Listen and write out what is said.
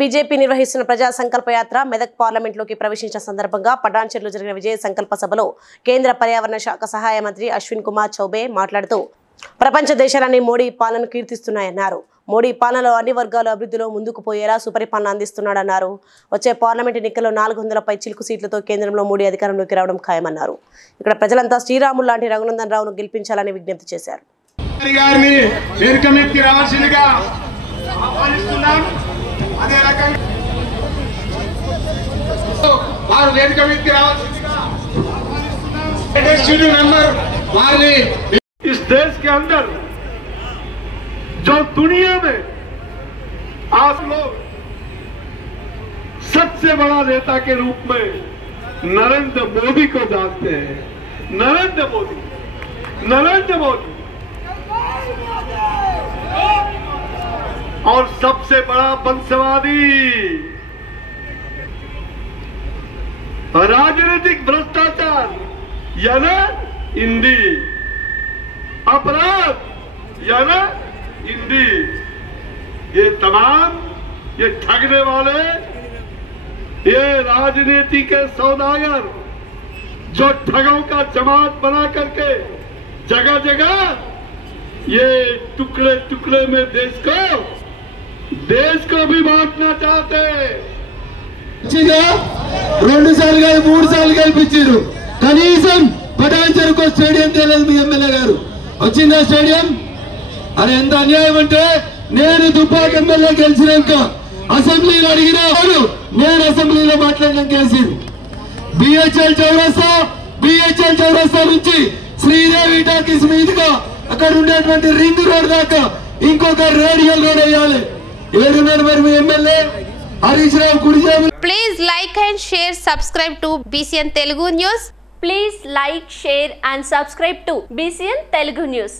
BJP నిర్వహిస్తున్న ప్రజా సంకల్ప యాత్ర మెదక్ పార్లమెంట్లోకి ప్రవేశించిన సందర్భంగా పటాన్చెరులో జరిగిన విజయ సంకల్ప సభలో కేంద్ర పర్యావరణ శాఖ సహాయ మంత్రి అశ్విన్ కుమార్ చౌబే మాట్లాడుతూ ప్రపంచ దేశాలన్నీ మోడీ పాలనను కీర్తిస్తున్నాయన్నారు. మోడీ పాలనలో అన్ని వర్గాల అభివృద్ధిలో ముందుకు పోయేలా సుపరిపాలన అందిస్తున్నాడన్నారు. వచ్చే పార్లమెంట్ ఎన్నికల్లో 400 పై చిలుకు సీట్లతో కేంద్రంలో మోడీ అధికారంలోకి రావడం ఖాయమన్నారు. ఇక్కడ ప్రజలంతా శ్రీరాములు లాంటి రఘునందన్ రావును గెలిపించాలని విజ్ఞప్తి చేశారు. इस देश के अंदर जो दुनिया में आप लोग सबसे बड़ा नेता के रूप में नरेंद्र मोदी को जानते हैं। नरेंद्र मोदी और सबसे बड़ा वंशवादी राजनीतिक भ्रष्टाचार यानी हिंदी अपराध यानी हिंदी, ये तमाम ये ठगने वाले ये राजनीति के सौदागर जो ठगों का जमात बना करके जगह जगह ये टुकड़े टुकड़े में देश को भी बांटना चाहते हैं। 2 साल 3 साल కల్పించారు. కనీసం పటాన్చెరుకు స్టేడియం తెలియదు మీ ఎమ్మెల్యే గారు. వచ్చిందా స్టేడియం? అరే ఎంత అన్యాయం అంటే, నేను దుబ్బాక ఎమ్మెల్యే గెలిచినాక అసెంబ్లీలో అడిగినా నేను అసెంబ్లీలో మాట్లాడినా గెలిచింది. బిహెచ్ఎల్ చౌరస్తా నుంచి శ్రీదేవి టాకీస్ మీదుగా అక్కడ ఉండేటువంటి రింగ్ రోడ్ దాకా ఇంకొక రేడియల్ రోడ్ వేయాలి. ఏడున్నారు మరి మీ ఎమ్మెల్యే హరీష్ రావు గుడిజాము. Please like and share, subscribe to BCN Telugu News. Please like, share and subscribe to BCN Telugu News.